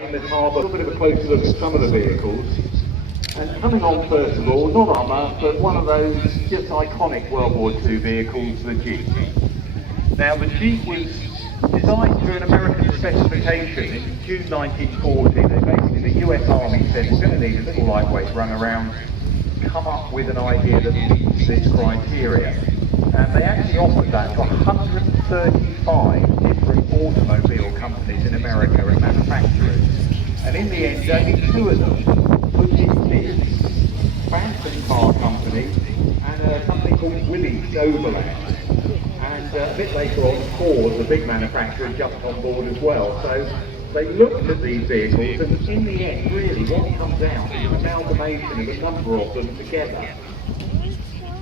Daimler car, but a bit of a closer look at some of the vehicles. And coming on first of all, not armour, but one of those just iconic World War II vehicles, the Jeep. Now the Jeep was designed to an American specification in June 1940. Basically the US Army said we're going to need a little lightweight run around, come up with an idea that meets this criteria. And they actually offered that to 135 different automobile companies in America and manufacturers. And in the end, only 2 of them put in bids. Phantom Car Company and a company called Willys Overland. And a bit later on, Ford, the big manufacturer, jumped on board as well. So they looked at these vehicles, and in the end, really, what comes out is an amalgamation of a number of them together.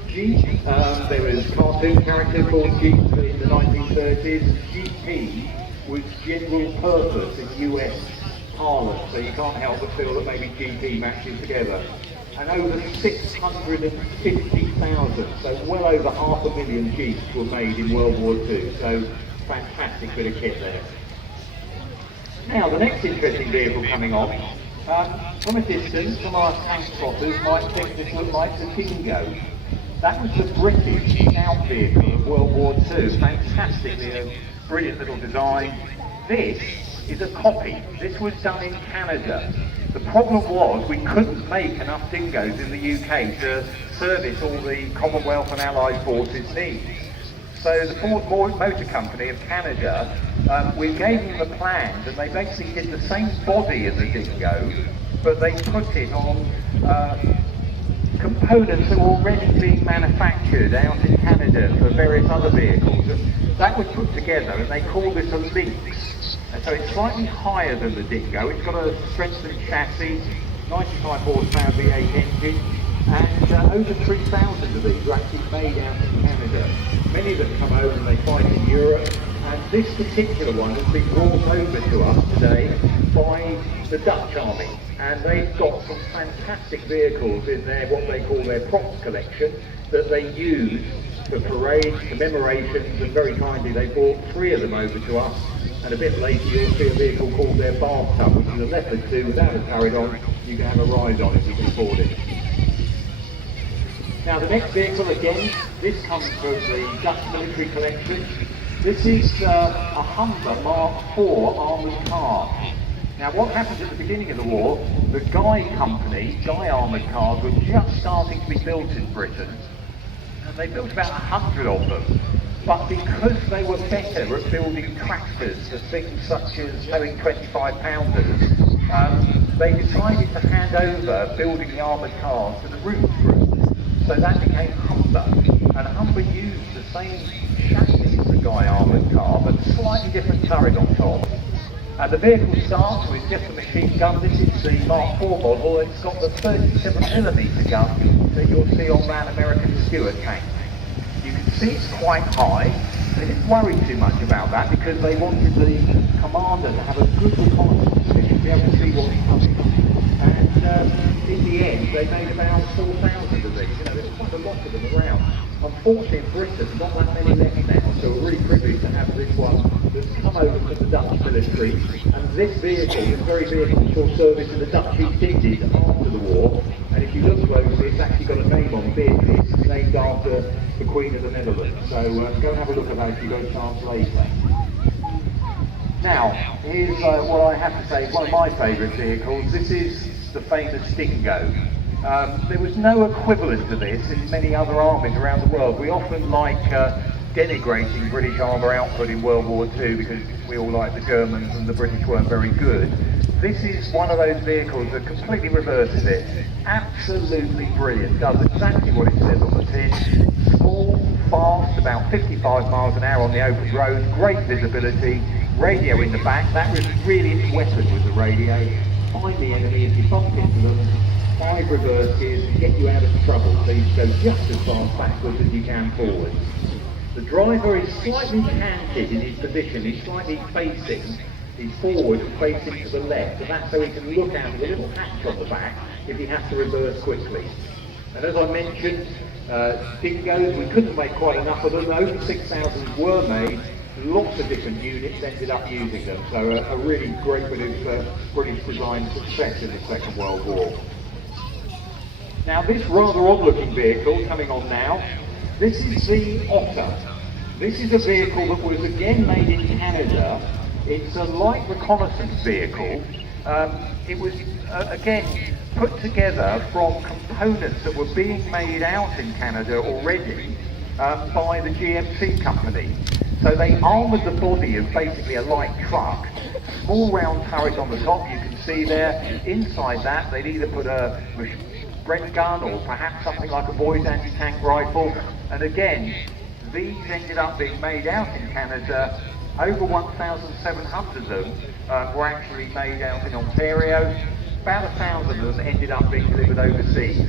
Jeep, there was cartoon characters called Jeep in the 1930s. GP was general purpose in US parlance, so you can't help but feel that maybe GP matches together. And over 650,000, so well over 500,000 Jeeps were made in World War II, so fantastic bit of kit there. Now the next interesting vehicle coming on, from a distance, some of our tank spotters might think this looked like the Dingo. That was the British scout vehicle of World War II, fantastically brilliant little design. This is a copy. This was done in Canada. The problem was we couldn't make enough Dingoes in the UK to service all the Commonwealth and Allied forces needs. So the Ford Motor Company of Canada, we gave them the plans, and they basically did the same body as a Dingo, but they put it on components that were already being manufactured out in Canada for various other vehicles. And that was put together, and they call this a Lynx. And so it's slightly higher than the Dingo. It's got a strengthened chassis, 95 horsepower V8 engine, and over 3,000 of these are actually made out in Canada. Many of them come over and they fight in Europe, and this particular one has been brought over to us today by the Dutch Army. And they've got some fantastic vehicles in their, what they call their props collection, that they use for parades, commemorations, and very kindly they brought 3 of them over to us. And a bit later you'll see a vehicle called their bathtub, which is a Leopard 2 without a turret on. You can have a ride on if you can afford it. Now the next vehicle, again, this comes from the Dutch military collection. This is a Humber Mk IV Armoured Car. Now what happened at the beginning of the war, the Guy Armoured Cars were just starting to be built in Britain, and they built about 100 of them. But because they were better at building tractors for things such as towing 25-pounders, they decided to hand over building the armoured cars to the Roots Group. So that became Humber, and Humber used the same chassis as the Guy Armoured Car, but slightly different turret on top. And the vehicle starts with just a machine gun. This is the Mark IV model. It's got the 37mm gun that you'll see on that American Stuart tank. You can see it's quite high. They didn't worry too much about that because they wanted the commander to have a good reconnaissance position, be able to see what's coming. And in the end, they made about 4,000 of these. You know, there's quite a lot of them around. Unfortunately, in Britain, not that many left now, so we're really privileged to have this one that's come over from the Dutch military. And this vehicle, this very vehicle, saw service in the Dutch East Indies after the war. And if you look closely, it's actually got a name on Beatrice, named after the Queen of the Netherlands. So go and have a look at that if you go to chance later. Now, here's what I have to say is one of my favourite vehicles. This is the famous Dingo. There was no equivalent to this in many other armies around the world. We often like denigrating British armour output in World War II because we all like the Germans and the British weren't very good. This is one of those vehicles that completely reverses it. Absolutely brilliant. Does exactly what it says on the tin. Small, fast, about 55 miles an hour on the open road. Great visibility. Radio in the back. That was really its weapon, with the radio. Find the enemy if you bump into them. 5 reverses and get you out of trouble. So you go just as fast backwards as you can forwards. The driver is slightly canted in his position. He's slightly facing. He's forward and facing to the left, and that's so he can look out with a little hatch on the back if he has to reverse quickly. And as I mentioned, Dingoes, we couldn't make quite enough of them. Over 6,000 were made, lots of different units ended up using them. So a really great bit of British design success in the Second World War. Now this rather odd looking vehicle coming on now, this is the Otter. This is a vehicle that was again made in Canada. It's a light reconnaissance vehicle. It was again put together from components that were being made out in Canada already by the GMC company. So they armoured the body of basically a light truck, small round turret on the top, you can see there. Inside that they'd either put a Brent gun or perhaps something like a boy's anti-tank rifle. And again, these ended up being made out in Canada. Over 1,700 of them were actually made out in Ontario. About 1,000 of them ended up being delivered overseas.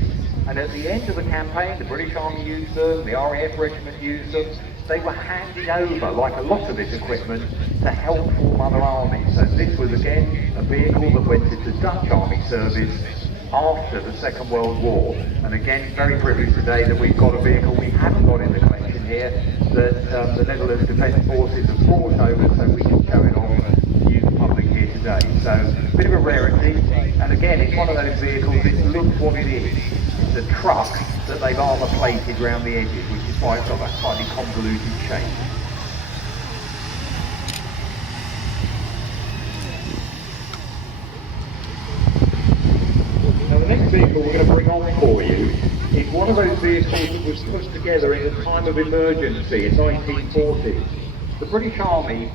And at the end of the campaign, the British Army used them, the RAF regiment used them. They were handed over, like a lot of this equipment, to help form other armies. So this was again a vehicle that went into Dutch Army service after the Second World War. And again, very privileged today that we've got a vehicle we haven't got in the collection here, that the Netherlands Defence Forces have brought over so we can show it off to you, the public, here today. So, a bit of a rarity. And again, it's one of those vehicles, it looks what it is. It's a truck that they've armour plated around the edges, which is why it's got that slightly convoluted shape. Now the next vehicle we're going to bring on for you is one of those vehicles that was put together in the time of emergency in 1940. The British Army,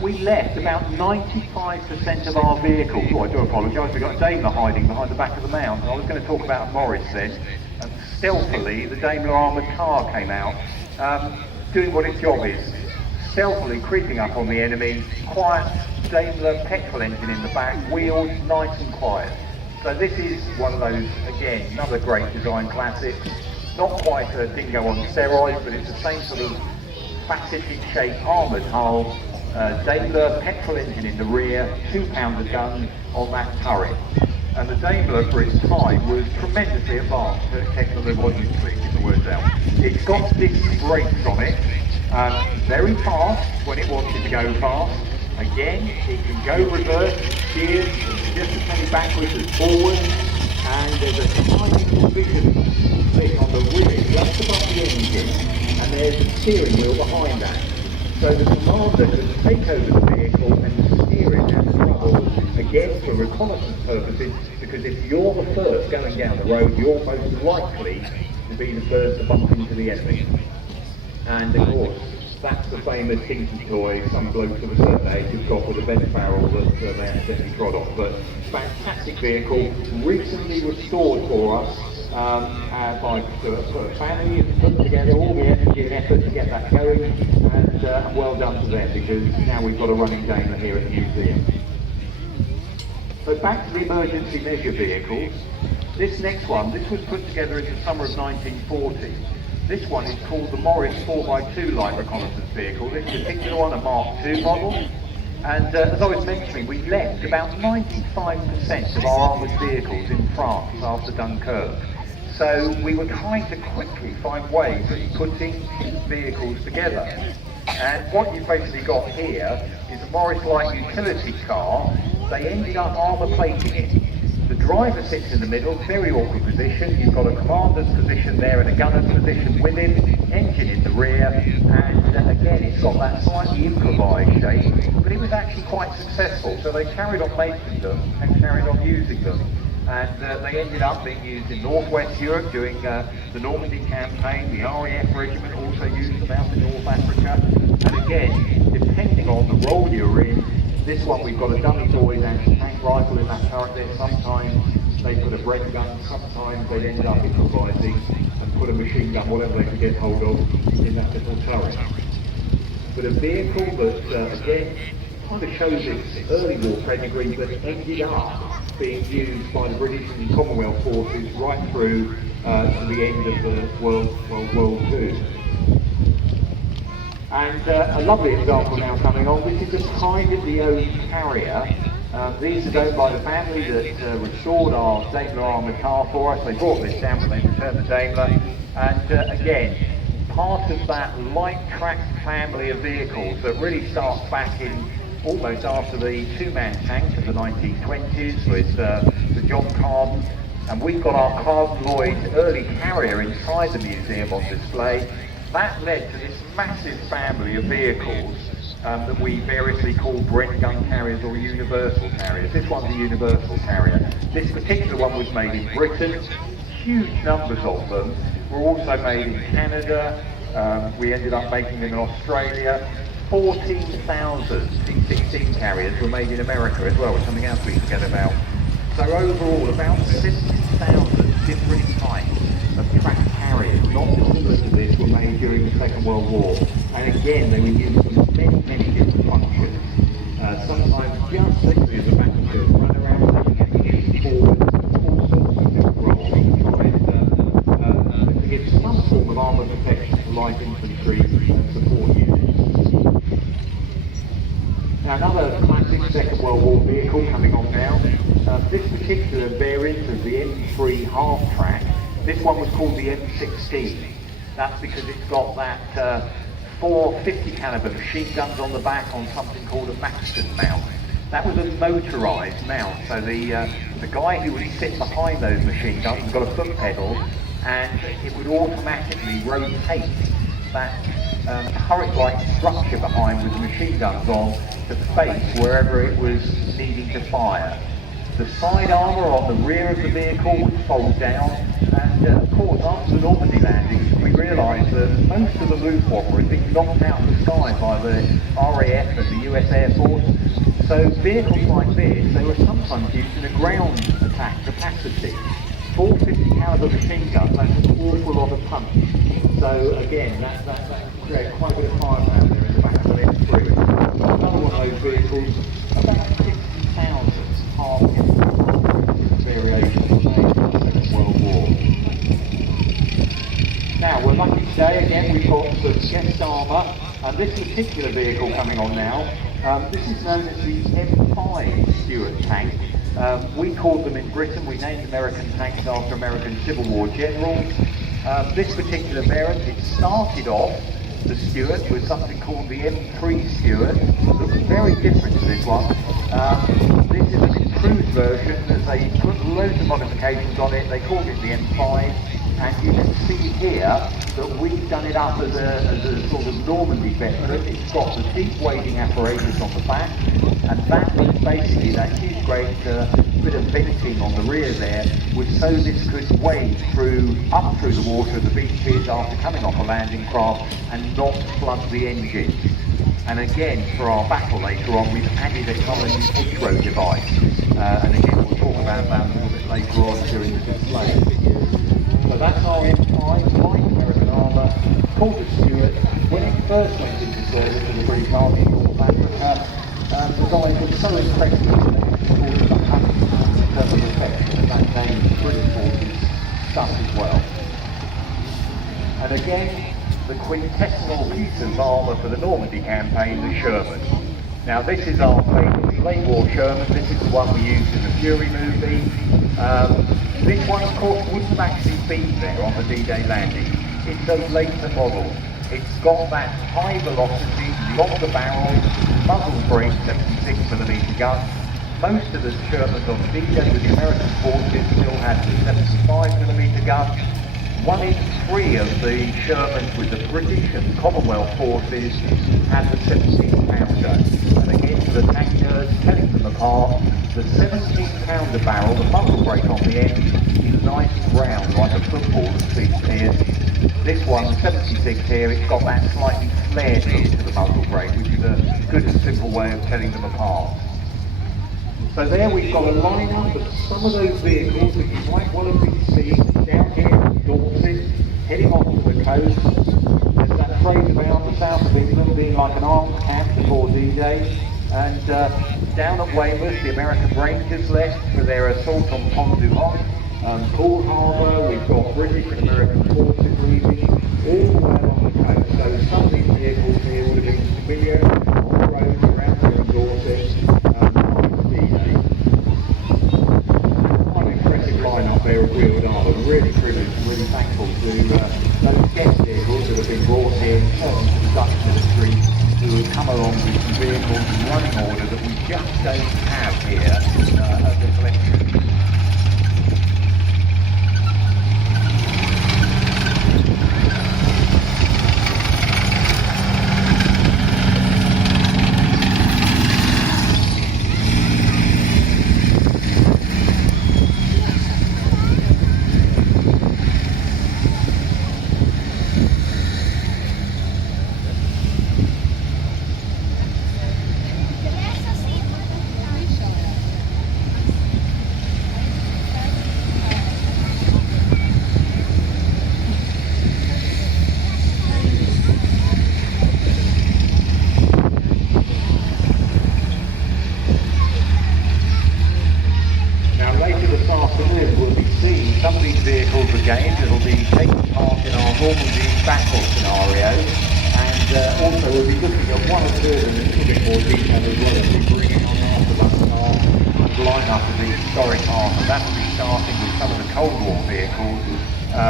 we left about 95% of our vehicles. Oh, I do apologise, we've got a Daimler hiding behind the back of the mound. I was going to talk about a Morris then. And stealthily, the Daimler Armoured Car came out, doing what its job is. Stealthily creeping up on the enemy, quiet Daimler petrol engine in the back, wheels nice and quiet. So this is one of those, again, another great design classic. Not quite a Dingo on steroids, but it's the same sort of faceted shaped armoured hull, Daimler petrol engine in the rear, 2-pounder gun on that turret. And the Daimler for its time was tremendously advanced technologically, in the words out. It's got disc brakes on it, very fast when it wanted to go fast. Again, it can go reverse, gears, just as many backwards as forwards, and there's a tiny vision click on the wheel just above the engine, and there's a steering wheel behind that. So the commander can take over the vehicle and steer it down the trouble, again for reconnaissance purposes, because if you're the first going down the road, you're most likely to be the first to bump into the enemy. And of course, that's the famous Tinky toy some blokes of a certain age have got with a bent barrel that they accidentally trod off. But fantastic vehicle, recently restored for us by a family, and put together all the energy and effort to get that going, and well done to them, because now we've got a running Daimler here at the museum. So back to the emergency measure vehicles. This next one, this was put together in the summer of 1940. This one is called the Morris 4x2 light reconnaissance vehicle. This particular one, a Mark II model. And as I was mentioning, we left about 95% of our armoured vehicles in France after Dunkirk. So we were trying to quickly find ways of putting vehicles together. And what you've basically got here is a Morris light utility car. They ended up armour plating it. The driver sits in the middle, very awkward position. You've got a commander's position there and a gunner's position with him, engine in the rear, and again it's got that slightly improvised shape, but it was actually quite successful. So they carried on making them and carried on using them. And they ended up being used in northwest Europe during the Normandy campaign. The RAF regiment also used them out in North Africa. And again, depending on the role you're in, this one we've got a dummy boy's anti-tank rifle in that turret there. Sometimes they put a Brent gun, sometimes they ended up improvising and put a machine gun, whatever they could get hold of, in that little turret. But a vehicle that, again, kind of shows its early war pedigree, but ended up being used by the British and Commonwealth forces right through to the end of the World War II. And a lovely example now coming on, which is a privately owned carrier. These are owned by the family that restored our Daimler Armoured Car for us. They brought this down when they returned the Daimler. And again, part of that light track family of vehicles that really starts back in almost after the two-man tank of the 1920s with the John Carden, and we've got our Carden Lloyd early carrier inside the museum on display. That led to this massive family of vehicles that we variously call Brent gun carriers or universal carriers. This one's a universal carrier. This particular one was made in Britain. Huge numbers of them were also made in Canada. We ended up making them in Australia. 14,000 T16 carriers were made in America as well, which is something else we forget about. So overall, about 60,000 different types of track carriers, not similar to this, were made during the Second World War. And again, they were used for many, many different functions. Sometimes just literally as a battlefield, run around taking forward, all sorts of different roles, trying to give some form of armour protection to light infantry and support units. Now another classic Second World War vehicle coming on now. This particular variant of the M3 Half Track, this one was called the M16. That's because it's got that 450 caliber machine guns on the back on something called a Maxton mount. That was a motorised mount, so the guy who would sit behind those machine guns has got a foot pedal, and it would automatically rotate that turret-like structure behind with the machine guns on to face wherever it was needing to fire. The side armour on the rear of the vehicle would fold down, and of course after the Normandy landings we realised that most of the Luftwaffe had been knocked out of the sky by the RAF and the US Air Force. So vehicles like this, they were sometimes used in a ground attack capacity. 450 caliber machine guns, that's an awful lot of punch. So again, that created quite a bit of firepower there in the back of the M3. Another one of those vehicles, about 60,000 half variations made in the Second World War. Now, we're lucky today, again, we've got some guest armour, and this particular vehicle coming on now, this is known as the M5 Stuart tank. We called them in Britain, we named American tanks after American Civil War generals. This particular variant, it started off, the Stuart, with something called the M3 Stuart. It looks very different to this one. This is an improved version, as they put loads of modifications on it. They called it the M5, and you can see here that we've done it up as a sort of Normandy veteran. It's got the deep wading apparatus on the back, and that was basically that huge great bit of venting on the rear there, was so this could wade up through the water of the beaches after coming off a landing craft and not flood the engine. And again, for our battle later on, we've added a common hedgerow device, and again we'll talk about that a little bit later on during the display. So that's our M5, light American armour, called the Stuart. When it first went into service in the British Army in North Africa, the guys were so impressed with it, they called it the Hunt in terms of affection, that name the British forces stuck as well. And again, the quintessential piece of armour for the Normandy campaign, the Sherman. Now this is our famous late war Sherman. This is the one we used in the Fury movie. This one of course wouldn't have actually been there on the D-Day landing. It's a later model. It's got that high velocity, longer barrel, muzzle brake 76mm gun. Most of the Shermans on D-Day with the American forces still had the 75mm gun. 1 in 3 of the Shermans with the British and Commonwealth forces had the 17-pounder. And again, for the tank nerds, telling them apart, the 17-pounder barrel, the muzzle brake on the end, is nice and round like a football that seats here. This one, the 76 here, it's got that slightly flared look to the muzzle brake, which is a good and simple way of telling them apart. So there we've got a lineup of some of those vehicles that you might well have been seeing down here in Dorset, heading off to the coast. There's that phrase about the south of England being like an arms camp before D-Day. And down at Weymouth, the American Rangers left for their assault on Pont du Hoc. Poole Harbour, we've got British and American forces leaving, all the way along the coast. So some of these vehicles here would have been familiar on the roads around here in Dorset. Line up there of wheeled armour. Really privileged, really thankful to those guest vehicles that have been brought in to the Dutch military who have come along with some vehicles in running order that we just don't have here at the collection. Again, it'll be taking part in our normal battle scenario, and also we'll be looking at one or two of them in a little bit more detail as well as we bring in on our production line-up of the historic armour. That will be starting with some of the Cold War vehicles,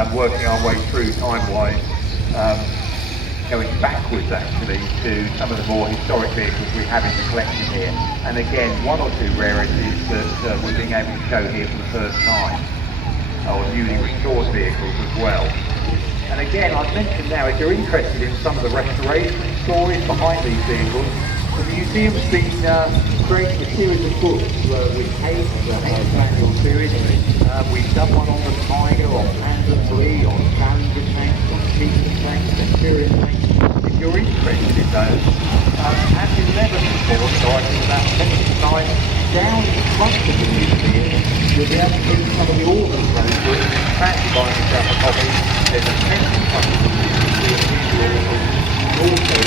working our way through time-wise, going backwards actually to some of the more historic vehicles we have in the collection here. And again, one or two rarities that we're being able to show here for the first time, or newly restored vehicles as well. And again, I've mentioned now, if you're interested in some of the restoration stories behind these vehicles, the museum's been creating a series of books with Hayes, the Hayes Manual series. We've done one on the Tiger, on Panzer III, on Challenger tanks, on Keaton tanks, Centurion tanks. If you're interested in those, as in never before, so I think about 10 times down in front of the museum, you'll be able to see some of the orders those books. In fact, you buy yourself a copy, there's a pen in front of the museum, and also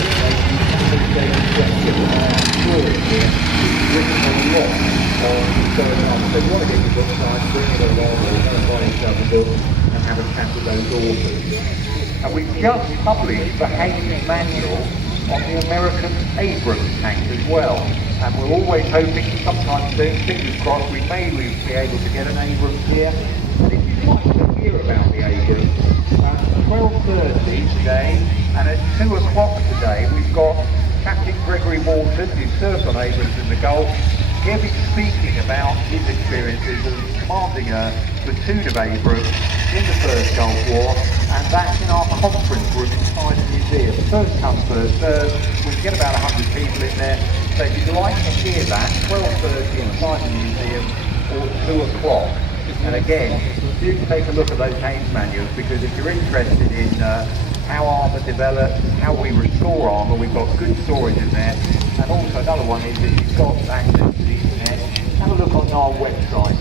David stories here, written a lot on what's going on. So if you want to get your book signed, bring it along, or go and buy yourself a book and have a chat with those authors. And we've just published the Hayes Manual on the American Abrams tank as well. And we're always hoping sometime soon, fingers crossed, we may be able to get an Abrams here. And if you'd like to hear about the Abrams, at 12:30 today and at 2 o'clock today, we've got Captain Gregory Walton, who served on Abrams in the Gulf. He'll be speaking about his experiences of commanding a platoon of Abrams in the First Gulf War, and that's in our conference room inside the museum. First come, first served. We can get about 100 people in there. So if you'd like to hear that, 12:30 inside the museum or 2 o'clock. And again, do take a look at those Hayes manuals, because if you're interested in how armour develops, how we restore armour, we've got good stories in there. And also another one is if you've got access to the internet, have a look on our website.